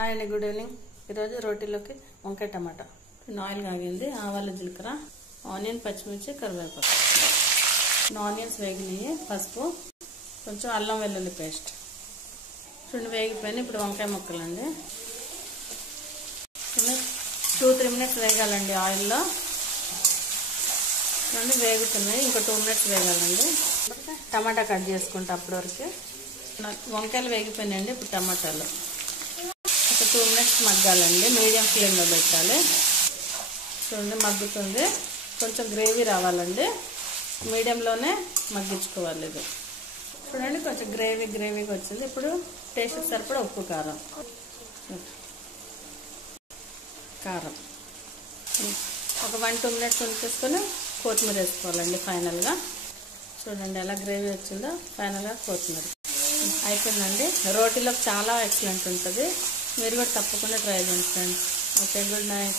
Hi అండి, good evening. ఈరోజు రోటీలోకి వంకాయ టమాటా. ఆయిల్ కాగింది, ఆవాలు, జీలకర్ర, ఆనియన్, పచ్చిమిర్చి, కరివేపాకు. ఆనియన్స్ వేగినాయి, పసుపు, కొంచెం అల్లం వెల్లుల్లి పేస్ట్. చూడండి వేగిపోయినాయి. ఇప్పుడు వంకాయ ముక్కలండి. 2-3 మినిట్స్ వేగాలండి ఆయిల్లో. చూడండి వేగుతున్నాయి, ఇంకా 2 మినిట్స్ వేగాలండి. టమాటా కట్ చేసుకుంటా అప్పటి వరకు. వంకాయలు వేగిపోయినాయండి. ఇప్పుడు టమాటాలు ఒక 2 మినిట్స్ మగ్గాలండి, మీడియం ఫ్లేమ్లో పెట్టాలి. చూడండి మగ్గుతుంది, కొంచెం గ్రేవీ రావాలండి, మీడియంలోనే మగ్గించుకోవాలి. ఇది చూడండి కొంచెం గ్రేవీగా వచ్చింది. ఇప్పుడు టేస్ట్కి సరిపడా ఉప్పు, కారం ఒక 1-2 మినిట్స్ ఉంచేసుకొని కొత్తిమీర వేసుకోవాలండి ఫైనల్గా. చూడండి ఎలా గ్రేవీ వచ్చిందో. ఫైనల్గా కొత్తిమీర అయిపోయిందండి. రోటీలోకి చాలా ఎక్సలెంట్ ఉంటుంది. మీరు కూడా తప్పకుండా ట్రై చేయండి ఫ్రెండ్స్. Okay, good night.